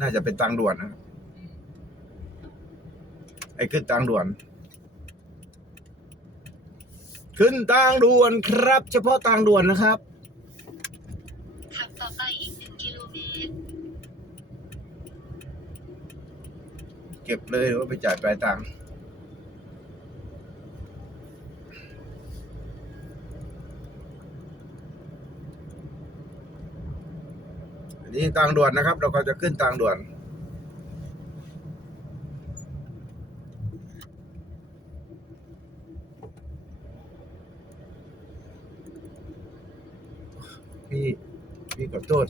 น่าจะเป็นทางด่วนนะครับไอ้ขึ้นทางด่วน ขึ้นทางด่วนครับ เฉพาะทางด่วนนะครับขับต่อไปอีกหนึ่งกิโลเมตร เก็บเลยหรือว่าไปจ่ายปลายทาง นนี้ทางด่วนนะครับ เราก็จะขึ้นทางด่วน พี่พี่ขอโทษ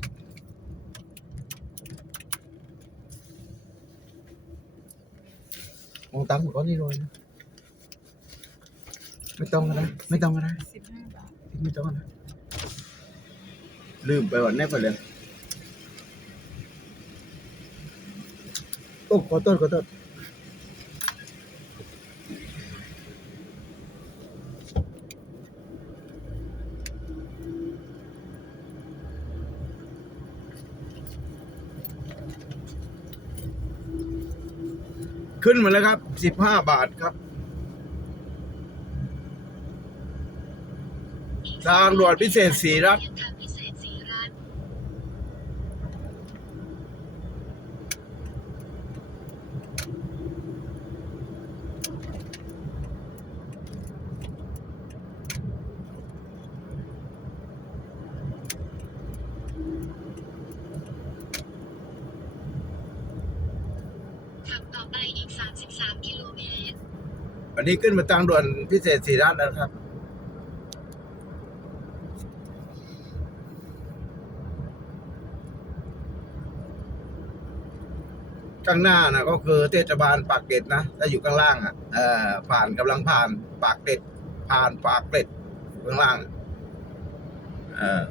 มองตังค์ผมก็นี่เลยนะไม่ต้องก็ได้ไม่ต้องก็ได้สิบห้าบาทไม่ต้องก็ได้ลืมไปวันนี้ไปเลย โอ้ขอโทษขอโทษขึ้นมาแล้วครับสิบห้าบาทครับ ทางด่วนพิเศษศรีรัตน์ ทางพิเศษศรีรัตน์ ขับต่อไปอีก 33 กิโลเมตร วันนี้ขึ้นมาทางด่วนพิเศษศรีรัตน์แล้วครับ ข้างหน้านะก็คือเทศบาลปากเกร็ดนะถ้าอยู่ข้างล่างอะเอ่อผ่านกำลังผ่านปากเกร็ดผ่านปากเกร็ดข้างล่าง เออ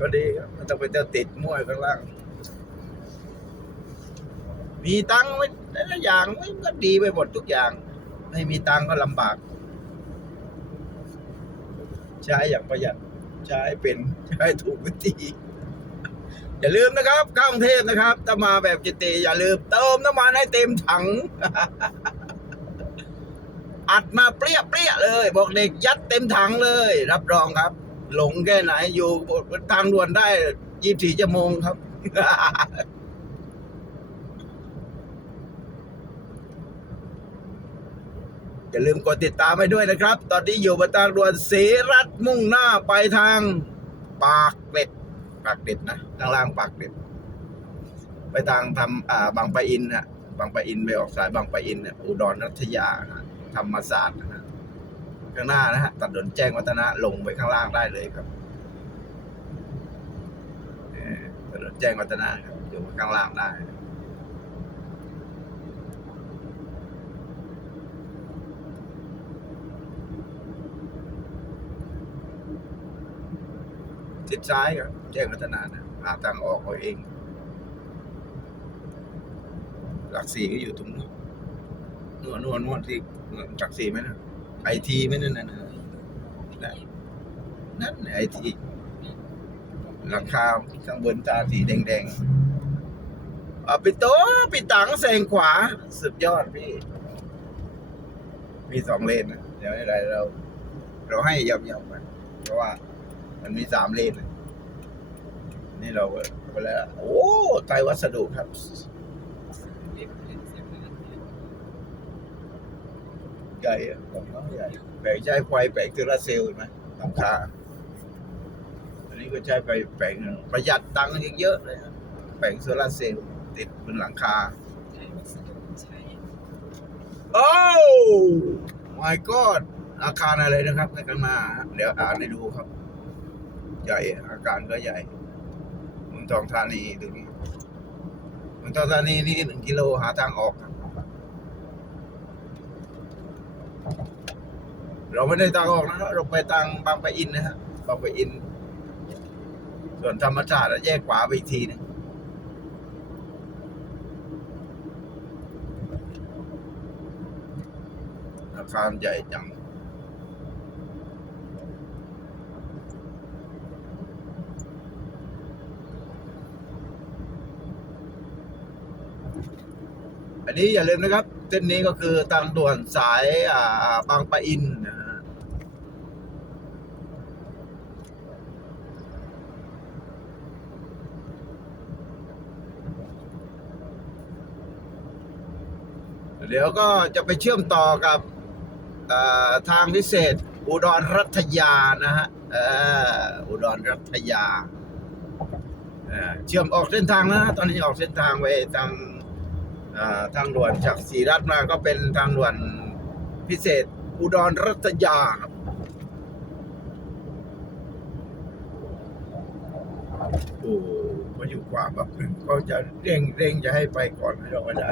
ก็ดีครับมันต้องไปเที่ยวติดมั่วอยู่ข้างล่าง มีตังค์ไว้แต่ละอย่างไว้ก็ดีไปหมดทุกอย่าง ไม่มีตังค์ก็ลำบาก ใช้อย่างประหยัด ใช้เป็นใช้ถูกวิธีอย่าลืมนะครับกรุงเทพนะครับ ถ้ามาแบบกิติอย่าลืมเติมน้ำมันให้เต็มถัง อัดมาเปรี้ยเปรี้ยๆเลย บอกเด็กยัดเต็มถังเลย รับรองครับ หลงแค่ไหนอยู่บนทางด่วนได้ยี่สิบสี่ชั่วโมงครับ อย่าลืมกดติดตามให้ด้วยนะครับ ตอนนี้อยู่บนทางด่วนศรีรัตมุ่งหน้าไปทาง ปากเกร็ด ปากเกร็ดนะทางล่างปากเกร็ด ไปทางทำอ่าบางปะอินนะบางปะอินไปออกสายบางปะอินเนี่ยอุดรนัทยานะธรรมศาสตร์นะ ข้างหน้านะฮะตัดถนนแจ้งวัฒนะลงไปข้างล่างได้เลยครับเออถนนแจ้งวัฒนะครับ อยู่ข้างล่างได้ทิศซ้ายครับแจ้งวัฒนานะหาทางออกเอาเอง หลักสี่ก็อยู่ตรงนู้นนวดนวดนวดที่หลักสี่ไหมนะ ไอทีไหมนั่นน่ะนั่นไอทีหลังคาข้างบนตาสีแดงๆเอาปิดโต๊ะปิดตังแซงขวา สุดยอดพี่ มีสองเลนนะเดี๋ยวอะไรเรา เราให้ย่อมๆไปเพราะว่า มันมีสามเลน นี่เราไปแล้ว โอ้ไทยวัสดุครับ รีบเรียนเสียงเลยนะ ใหญ่อะของเขาใหญ่แผงใช้ไฟแผงเทราเซลล์นไหมหลังคาอันนี้ก็ใช้ไฟแผงประหยัดตังค์เยอะเลยครับแผงโซลาร์เซลล์ติดบนหลังคาโอ้ my god อาคารอะไรนะครับในข้างหน้าเดี๋ยวอ่านให้ดูครับ ใหญ่อาคารก็ใหญ่เมืองทองธานีตรงนี้เมืองทองธานีนี่หนึ่งกิโลหาทางออกครับ เราไม่ได้ทางออกนะครับเราไปทางบางไปอินนะฮะบางไปอิน ส่วนธรรมชาสตร์แยกขวาไปอีกทีนึงอาคารใหญ่จังอันนี้อย่าลืมนะครับ เส้นนี้ก็คือทางด่วนสายบางปะอิน เดี๋ยวก็จะไปเชื่อมต่อกับทางพิเศษ อุดรรัตยานะฮะอุดรรัตยาเชื่อมออกเส้นทางแล้วนะตอนนี้ออกเส้นทางไปทางทางด่วนจากศรีรัตน์มาก็เป็นทางด่วนพิเศษ อุดรรัตยาครับโอ้ก็อยู่ขวาแบบหนึ่งก็จะเร่งเร่งจะให้ไปก่อนไม่เราก็ได้